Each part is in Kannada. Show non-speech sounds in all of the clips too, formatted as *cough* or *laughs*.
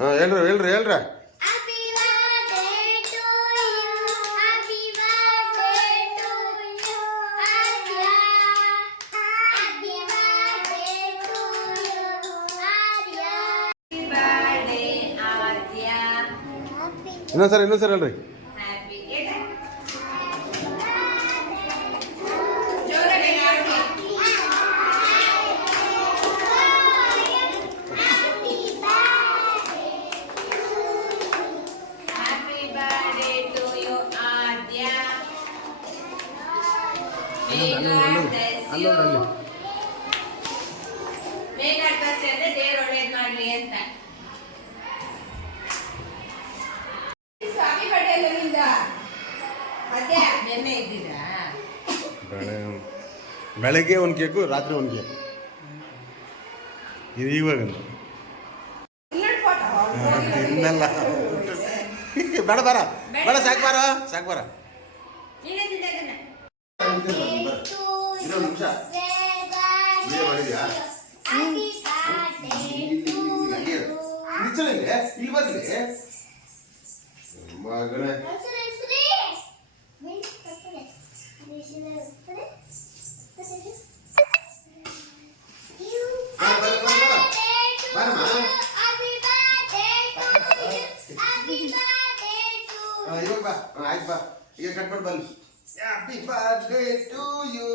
ಹಾಂ ಹೇಳ್ರಿ ಹೇಳ್ರಿ happy birthday to you sir ಇನ್ನ ಸರ್ ಅಲ್ರಿ ಬೆಳಗ್ಗೆ ಒಂದು ಕೇಕು ರಾತ್ರಿ ಒಂದು ಕೇಕು. ಇದು ಇವಾಗ ಇನ್ನೆಲ್ಲ. *laughs* ಬೇಡ ಬಾರ ಬೇಡ ಸಾಕು ಬಾರ. ಸಾಕು ಬಾರ. ನೀನೇ ತಿಂದಾಗನ್ನ ಇನ್ನೊಂದು ನಿಮಿಷ ಇದೇ ಮಾಡಿದ್ಯಾ? Happy birthday to you. ಇಲ್ಲಿ ಬರ್ಲಿ ಮಗನೇ ಹೆಸರು ಹೆಸರೇ ಮಿಂಟ್ ಕಪ್ಪನೆ ಹೆಸರು ಹೆಸರೇ ಹೆಸರು You ಬಾ, ಬಾ, ಬಾ, ಬಾ. birthday to ಬಾರಮ್ಮ. you. Happy birthday to you. Happy birthday to ಆ, ಇವಾಗ ಬಾ ಆ, ಆಯ್ತು ಬಾ ಈಗ ಕಟ್ ಮಾಡಿ ಬನ್ನಿ happy birthday to you Aadya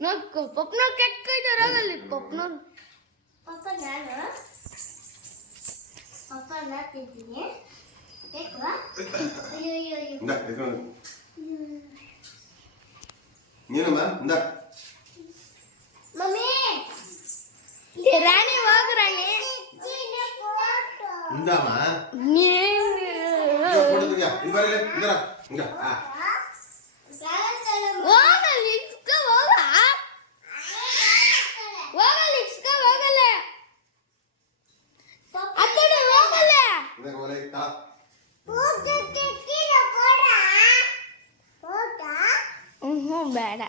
ನೋಡ್ಕೊ ಪಪ್ನವ್ರು ಕೆಕ್ಕ ಇದ್ದಾರಾಗಲ್ಲಿ ಪಪ್ನವ್ರು ಪಪ್ಪ ನಾನು ಪಪ್ಪ ನಾನು ತಿಂತೀನಿ ಕೇಕು ಅಯ್ಯೋ ಅಯ್ಯೋ ಅಯ್ಯೋ ಇಂದ ಎತ್ಕೊಂಡು ನೀನಮ್ಮ ಇಂದ ಮಮ್ಮಿ ರಾಣಿ ಹೋಗು ರಾಣಿ ಇಂದಮ್ಮ ನೀನು ಕೊಡೋದಿಗೆ ಇದು ಇಂದಾಗ ಒಲೆ ತಾ ಹ್ಞೂ ಬೇಡ